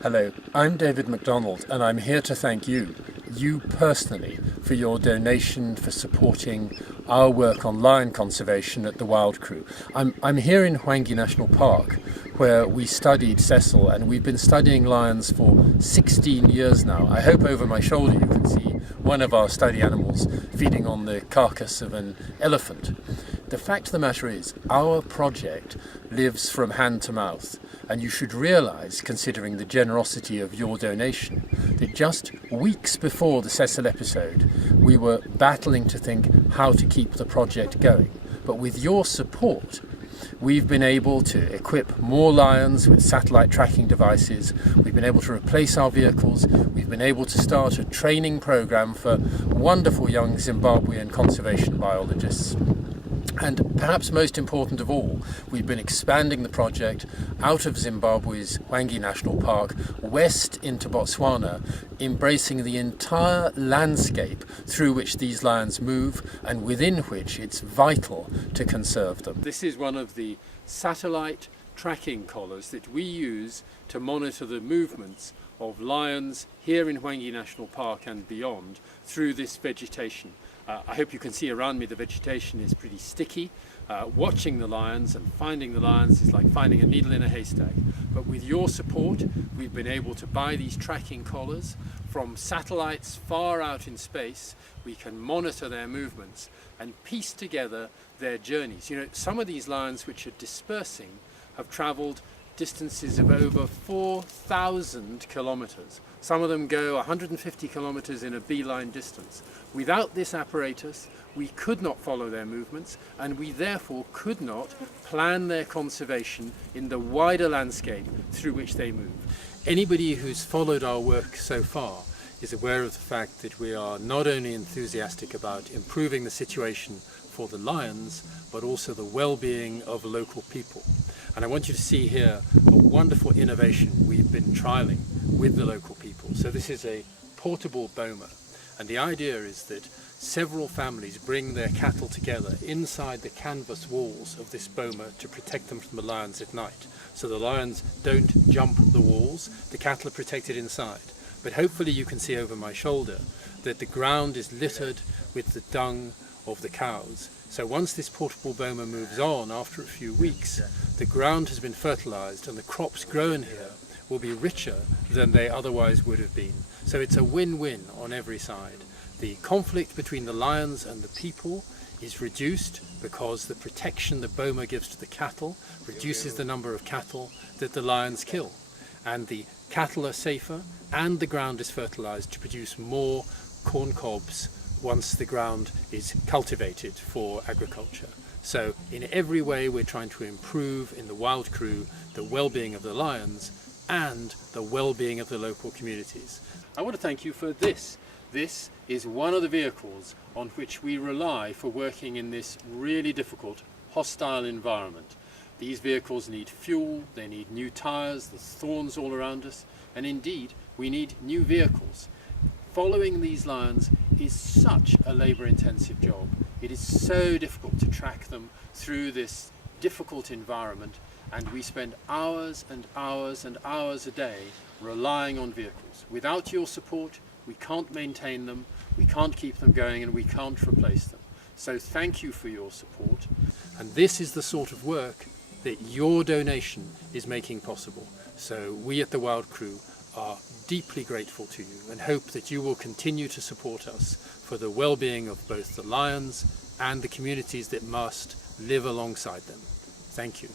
Hello, I'm David Macdonald and I'm here to thank you personally, for your donation for supporting our work on lion conservation at the WildCRU. I'm here in Hwange National Park where we studied Cecil, and we've been studying lions for 16 years now. I hope over my shoulder you can see one of our study animals feeding on the carcass of an elephant. The fact of the matter is, our project lives from hand to mouth, and you should realise, considering the generosity of your donation, that just weeks before the Cecil episode, we were battling to think how to keep the project going. But with your support, we've been able to equip more lions with satellite tracking devices, we've been able to replace our vehicles, we've been able to start a training programme for wonderful young Zimbabwean conservation biologists. And perhaps most important of all, we've been expanding the project out of Zimbabwe's Hwange National Park west into Botswana, embracing the entire landscape through which these lions move and within which it's vital to conserve them. This is one of the satellite tracking collars that we use to monitor the movements of lions here in Hwange National Park and beyond through this vegetation. I hope you can see around me the vegetation is pretty sticky. Watching the lions and finding the lions is like finding a needle in a haystack. But with your support, we've been able to buy these tracking collars from satellites far out in space. We can monitor their movements and piece together their journeys. You know, some of these lions which are dispersing have travelled distances of over 4,000 kilometres. Some of them go 150 kilometres in a beeline distance. Without this apparatus, we could not follow their movements, and we therefore could not plan their conservation in the wider landscape through which they move. Anybody who's followed our work so far is aware of the fact that we are not only enthusiastic about improving the situation for the lions, but also the well-being of local people. And I want you to see here a wonderful innovation we've been trialling with the local people. So this is a portable boma, and the idea is that several families bring their cattle together inside the canvas walls of this boma to protect them from the lions at night. So the lions don't jump the walls, the cattle are protected inside. But hopefully you can see over my shoulder that the ground is littered with the dung of the cows. So once this portable boma moves on after a few weeks, the ground has been fertilised and the crops grown here will be richer than they otherwise would have been. So it's a win-win on every side. The conflict between the lions and the people is reduced because the protection the boma gives to the cattle reduces the number of cattle that the lions kill. And the cattle are safer and the ground is fertilised to produce more corn cobs once the ground is cultivated for agriculture. So in every way we're trying to improve in the WildCRU the well-being of the lions and the well-being of the local communities. I want to thank you for this. This is one of the vehicles on which we rely for working in this really difficult, hostile environment. These vehicles need fuel, they need new tyres, there's thorns all around us, and indeed we need new vehicles. Following these lions is such a labour-intensive job. It is so difficult to track them through this difficult environment, and we spend hours and hours and hours a day relying on vehicles. Without your support, we can't maintain them, we can't keep them going, and we can't replace them. So thank you for your support. And this is the sort of work that your donation is making possible. So we at the WildCRU are deeply grateful to you and hope that you will continue to support us for the well-being of both the lions and the communities that must live alongside them. Thank you.